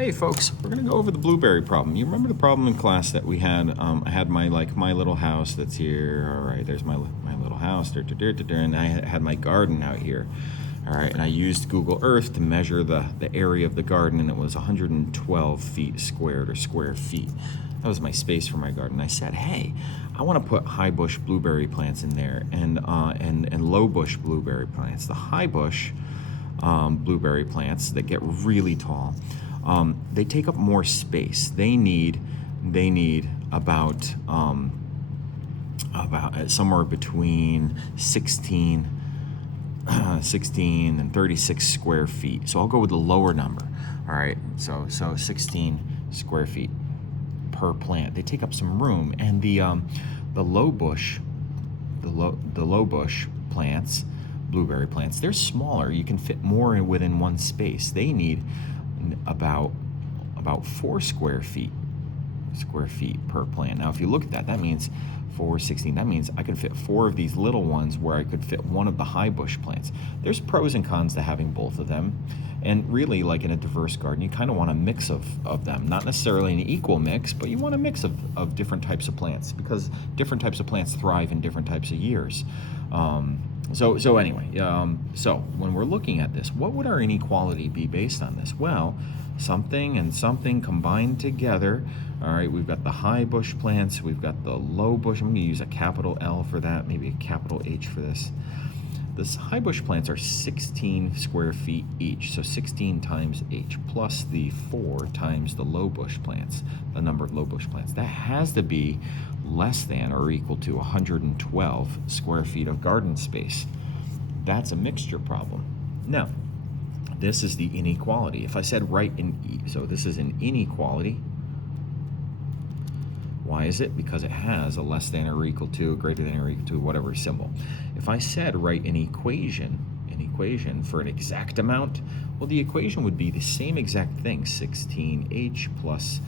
Hey folks, we're gonna go over the blueberry problem. You remember the problem in class that we had? I had my little house that's here. All right, there's my little house. And I had my garden out here. All right, and I used Google Earth to measure the area of the garden, and it was 112 feet squared, or square feet. That was my space for my garden. I said, hey, I want to put high bush blueberry plants in there, and low bush blueberry plants. The high bush blueberry plants that get really tall, they take up more space. They need about somewhere between 16 and 36 square feet. So I'll go with the lower number. All right, so 16 square feet per plant. They take up some room, and the low bush plants, blueberry plants, they're smaller. You can fit more within one space. They need about 4 square feet per plant. Now, if you look at that, that means 4, 16. That means I could fit 4 of these little ones where I could fit one of the high bush plants. There's pros and cons to having both of them. And really, like in a diverse garden, you kind of want a mix of them. Not necessarily an equal mix, but you want a mix of different types of plants, because different types of plants thrive in different types of years. So when we're looking at this, what would our inequality be based on this? Well, something and something combined together. All right, we've got the high bush plants, we've got the low bush. I'm going to use a capital L for that, maybe a capital H for this. The high bush plants are 16 square feet each, so 16 times H, plus the 4 times the low bush plants, the number of low bush plants. That has to be less than or equal to 112 square feet of garden space. That's a mixture problem. Now, this is the inequality. If I said so this is an inequality. Why is it? Because it has a less than or equal to, greater than or equal to, whatever symbol. If I said write an equation for an exact amount, well, the equation would be the same exact thing, 16H plus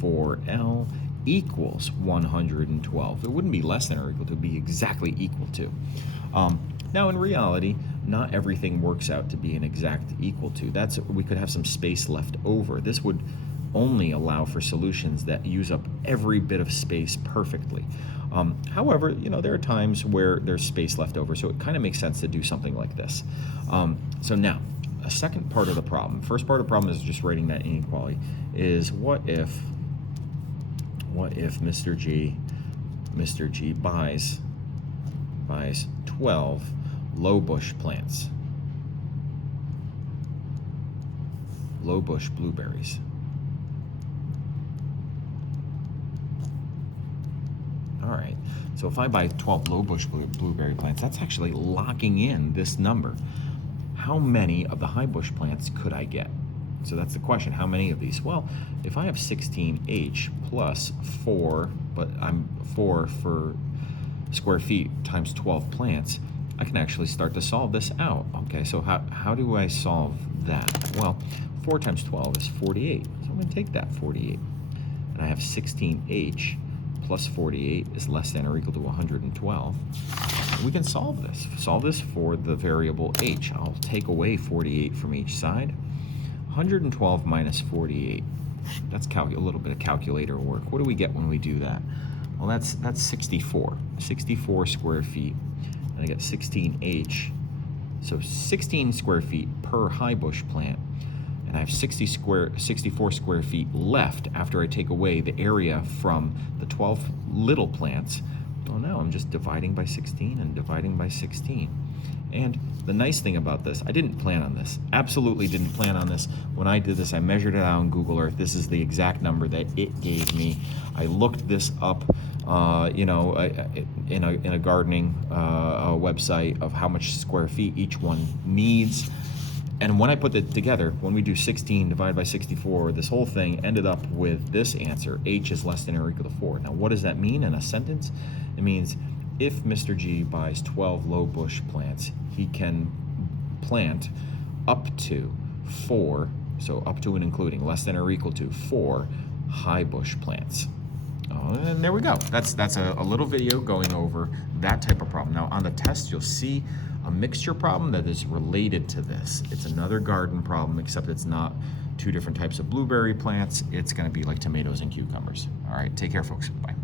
4L equals 112. It wouldn't be less than or equal to, it would be exactly equal to. Now, in reality, not everything works out to be an exact equal to. We could have some space left over. This would only allow for solutions that use up every bit of space perfectly. However, there are times where there's space left over, so it kind of makes sense to do something like this. So now, a second part of the problem. First part of the problem is just writing that inequality. Is what if Mr. G buys 12 low bush plants, low bush blueberries. All right, so if I buy 12 low bush blueberry plants, that's actually locking in this number. How many of the high bush plants could I get? So that's the question, how many of these? Well, if I have 16H plus 4, but I'm 4 for square feet times 12 plants, I can actually start to solve this out. Okay, so how do I solve that? Well, 4 times 12 is 48, so I'm going to take that 48. And I have 16H plus 48 is less than or equal to 112. We can solve this. Solve this for the variable H. I'll take away 48 from each side. 112 minus 48. That's a little bit of calculator work. What do we get when we do that? Well, that's 64. 64 square feet. And I get 16H. So 16 square feet per high bush plant. And I have 64 square feet left after I take away the area from the 12 little plants. Oh no, I'm just dividing by 16 and dividing by 16. And the nice thing about this, I didn't plan on this. Absolutely didn't plan on this. When I did this, I measured it out on Google Earth. This is the exact number that it gave me. I looked this up, in a gardening website of how much square feet each one needs. And when I put it together, when we do 16 divided by 64, this whole thing ended up with this answer: H is less than or equal to 4. Now, what does that mean in a sentence? It means if Mr. G buys 12 low bush plants, he can plant up to 4, so up to and including, less than or equal to 4 high bush plants. And there we go. That's a little video going over that type of problem. Now, on the test, you'll see a mixture problem that is related to this. It's another garden problem, except it's not 2 different types of blueberry plants, it's going to be like tomatoes and cucumbers. All right, take care, folks. Bye.